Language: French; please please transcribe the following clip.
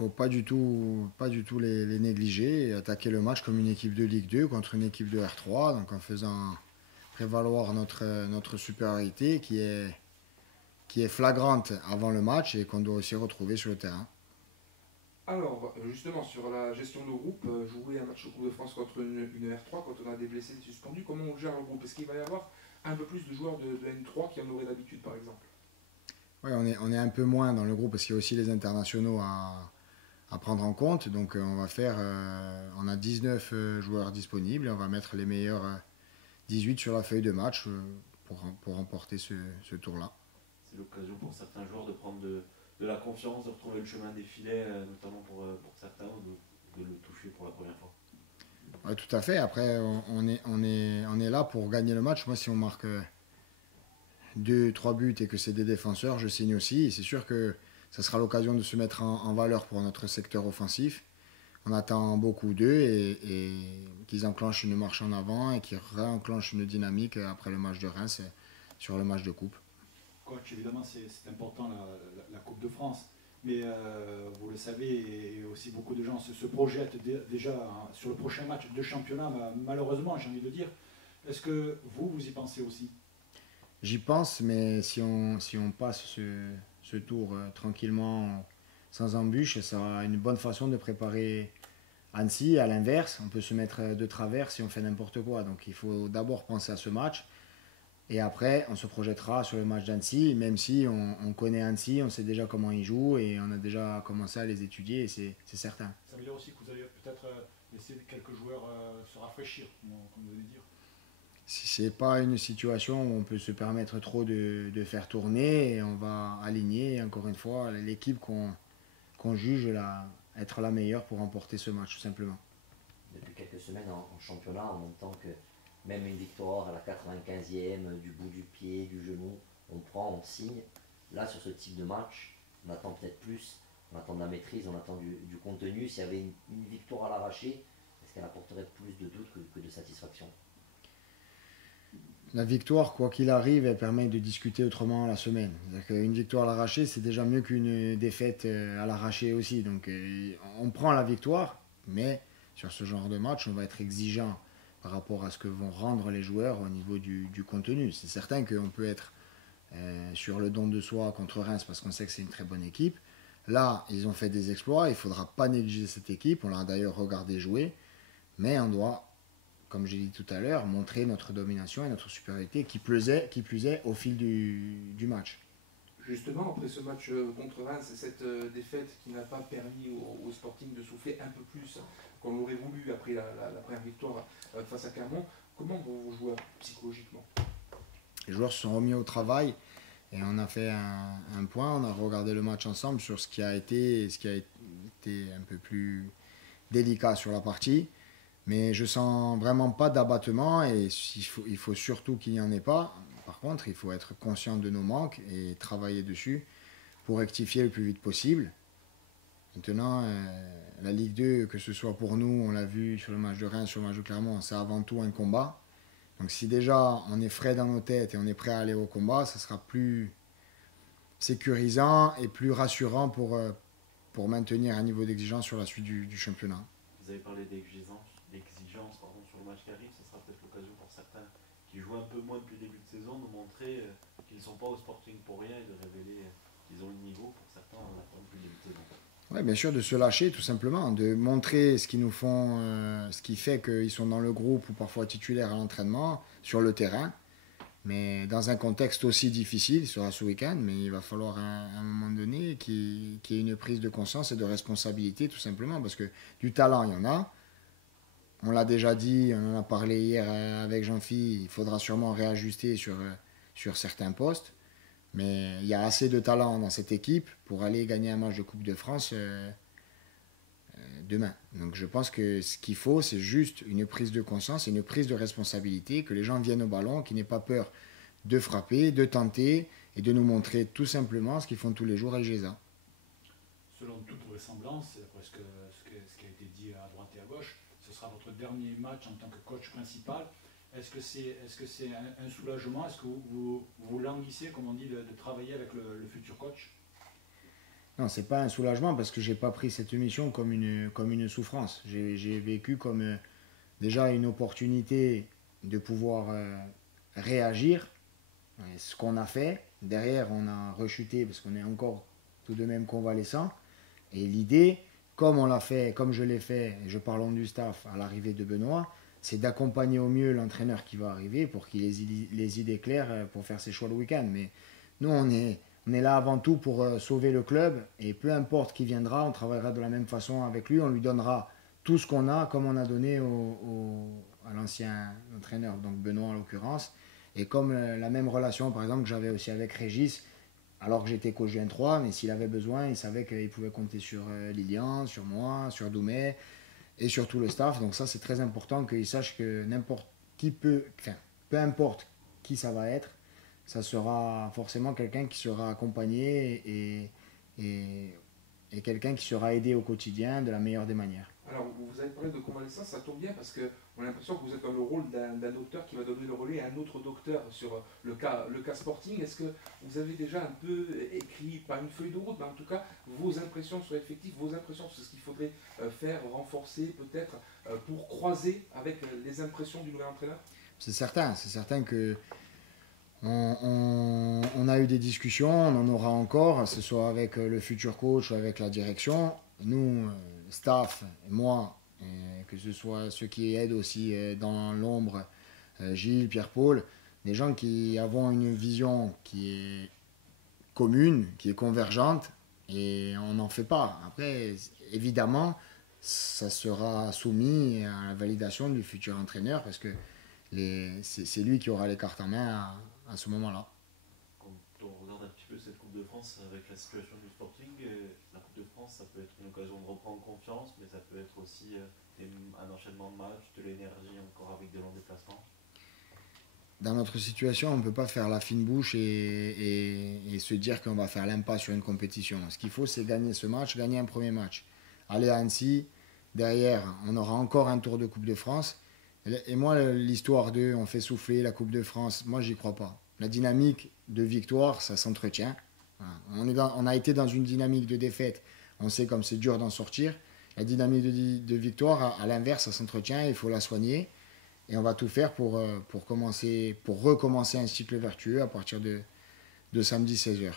faut pas du tout les négliger et attaquer le match comme une équipe de Ligue 2 contre une équipe de R3, donc en faisant prévaloir notre supériorité qui est flagrante avant le match et qu'on doit aussi retrouver sur le terrain. Alors, justement, sur la gestion de groupe, jouer un match de Coupe de France contre une R3, quand on a des blessés, des suspendus, comment on gère le groupe? Est-ce qu'il va y avoir un peu plus de joueurs de N3 qui en auraient d'habitude, par exemple? Ouais, on est un peu moins dans le groupe parce qu'il y a aussi les internationaux à prendre en compte. Donc on a 19 joueurs disponibles et on va mettre les meilleurs 18 sur la feuille de match pour remporter ce tour-là. C'est l'occasion pour certains joueurs de prendre de la confiance, de retrouver le chemin des filets, notamment pour certains, ou de le toucher pour la première fois. Ouais, tout à fait. Après, on est là pour gagner le match. Moi, si on marque 2, 3 buts et que c'est des défenseurs, je signe aussi. Et c'est sûr que ça sera l'occasion de se mettre en valeur pour notre secteur offensif. On attend beaucoup d'eux et qu'ils enclenchent une marche en avant et qu'ils réenclenchent une dynamique après le match de Reims sur le match de coupe. Coach, évidemment, c'est important la Coupe de France. Mais vous le savez, et aussi beaucoup de gens se projettent déjà sur le prochain match de championnat, malheureusement, j'ai envie de dire. Est-ce que vous y pensez aussi? J'y pense, mais si on passe ce tour tranquillement, sans embûche, ça sera une bonne façon de préparer Annecy. À l'inverse, on peut se mettre de travers si on fait n'importe quoi. Donc il faut d'abord penser à ce match. Et après, on se projettera sur le match d'Annecy, même si on connaît Annecy, on sait déjà comment ils jouent et on a déjà commencé à les étudier, et c'est certain. Ça veut dire aussi que vous allez peut-être laisser quelques joueurs se rafraîchir, comme vous venez de dire. Si c'est pas une situation où on peut se permettre trop de faire tourner, et on va aligner encore une fois l'équipe qu'on juge être la meilleure pour remporter ce match, tout simplement. Depuis quelques semaines en championnat, on entend que même une victoire à la 95e, du bout du pied, du genou, on prend, on signe. Là, sur ce type de match, on attend peut-être plus, on attend de la maîtrise, on attend du contenu. S'il y avait une victoire à l'arraché, est-ce qu'elle apporterait plus de doute que de satisfaction? La victoire, quoi qu'il arrive, elle permet de discuter autrement la semaine. Une victoire à l'arraché, c'est déjà mieux qu'une défaite à l'arraché aussi. Donc on prend la victoire, mais sur ce genre de match, on va être exigeant par rapport à ce que vont rendre les joueurs au niveau du contenu. C'est certain qu'on peut être sur le don de soi contre Reims parce qu'on sait que c'est une très bonne équipe. Là, ils ont fait des exploits, il ne faudra pas négliger cette équipe. On l'a d'ailleurs regardé jouer, mais on doit, comme j'ai dit tout à l'heure, montrer notre domination et notre supériorité qui plus est au fil du match. Justement, après ce match contre Reims, cette défaite qui n'a pas permis au Sporting de souffler un peu plus qu'on l'aurait voulu après la première victoire face à Clermont, comment vont vos joueurs psychologiquement? Les joueurs se sont remis au travail et on a fait un point, on a regardé le match ensemble sur ce qui a été et ce qui a été un peu plus délicat sur la partie. Mais je sens vraiment pas d'abattement et il faut surtout qu'il n'y en ait pas. Par contre, il faut être conscient de nos manques et travailler dessus pour rectifier le plus vite possible. Maintenant, la Ligue 2, que ce soit pour nous, on l'a vu sur le match de Reims, sur le match de Clermont, c'est avant tout un combat. Donc si déjà on est frais dans nos têtes et on est prêt à aller au combat, ça sera plus sécurisant et plus rassurant pour maintenir un niveau d'exigence sur la suite du championnat. Vous avez parlé d'exigence sur le match qui arrive, ce sera peut-être l'occasion pour certains qui jouent un peu moins depuis le début de saison de montrer qu'ils ne sont pas au Sporting pour rien et de révéler qu'ils ont le niveau. Pour certains, on attend depuis le début de saison. Oui, bien sûr, de se lâcher tout simplement, de montrer ce qu'ils nous font, ce qui fait qu'ils sont dans le groupe ou parfois titulaires à l'entraînement, sur le terrain, mais dans un contexte aussi difficile, il sera ce week-end, mais il va falloir à un moment donné qu'il y ait une prise de conscience et de responsabilité tout simplement, parce que du talent, il y en a. On l'a déjà dit, on en a parlé hier avec Jean-Phi, il faudra sûrement réajuster sur certains postes. Mais il y a assez de talent dans cette équipe pour aller gagner un match de Coupe de France demain. Donc je pense que ce qu'il faut, c'est juste une prise de conscience et une prise de responsabilité, que les gens viennent au ballon, qu'ils n'aient pas peur de frapper, de tenter et de nous montrer tout simplement ce qu'ils font tous les jours à Geza. Selon toute vraisemblance, après ce qui a été dit à droite et à gauche, ce sera votre dernier match en tant que coach principal. Est-ce que c'est un soulagement? Est-ce que vous languissez, comme on dit, de travailler avec le futur coach? Non, c'est pas un soulagement parce que j'ai pas pris cette mission comme une souffrance. J'ai vécu comme déjà une opportunité de pouvoir réagir. Et ce qu'on a fait, derrière on a rechuté parce qu'on est encore tout de même convalescent. Et l'idée, comme on l'a fait, comme je l'ai fait, et je parle du staff à l'arrivée de Benoît, c'est d'accompagner au mieux l'entraîneur qui va arriver pour qu'il ait les idées claires pour faire ses choix le week-end. Mais nous, on est là avant tout pour sauver le club et peu importe qui viendra, on travaillera de la même façon avec lui. On lui donnera tout ce qu'on a, comme on a donné à l'ancien entraîneur, donc Benoît en l'occurrence. Et comme la même relation, par exemple, que j'avais aussi avec Régis, alors que j'étais coach N3, mais s'il avait besoin, il savait qu'il pouvait compter sur Lilian, sur moi, sur Doumet et sur tout le staff. Donc ça, c'est très important qu'il sache que n'importe qui peu importe qui ça va être, ça sera forcément quelqu'un qui sera accompagné et quelqu'un qui sera aidé au quotidien de la meilleure des manières. Alors, vous avez parlé de convalescence, ça tombe bien parce qu'on a l'impression que vous êtes dans le rôle d'un docteur qui va donner le relais à un autre docteur sur le cas Sporting. Est-ce que vous avez déjà un peu écrit, pas une feuille de route, mais en tout cas vos impressions sur l'effectif, vos impressions sur ce qu'il faudrait faire, renforcer peut-être pour croiser avec les impressions du nouvel entraîneur? C'est certain que on a eu des discussions, on en aura encore, que ce soit avec le futur coach ou avec la direction. Nous, staff, moi, que ce soit ceux qui aident aussi dans l'ombre, Gilles, Pierre-Paul, des gens qui avons une vision qui est commune, qui est convergente, et on n'en fait pas. Après, évidemment, ça sera soumis à la validation du futur entraîneur, parce que c'est lui qui aura les cartes en main à ce moment-là. Quand on regarde un petit peu cette Coupe de France avec la situation du Sporting, la Coupe de France, ça peut être une occasion de reprendre confiance, mais ça peut être aussi un enchaînement de matchs, de l'énergie encore avec des longs déplacements. Dans notre situation, on ne peut pas faire la fine bouche et se dire qu'on va faire l'impasse sur une compétition. Ce qu'il faut, c'est gagner ce match, gagner un premier match. Aller à Annecy, derrière, on aura encore un tour de Coupe de France. Et moi, l'histoire de on fait souffler la Coupe de France, moi, j'y crois pas. La dynamique de victoire, ça s'entretient. Voilà. On a été dans une dynamique de défaite. On sait comme c'est dur d'en sortir. La dynamique de victoire, à l'inverse, ça s'entretient. Il faut la soigner. Et on va tout faire pour recommencer un cycle vertueux à partir de samedi 16h.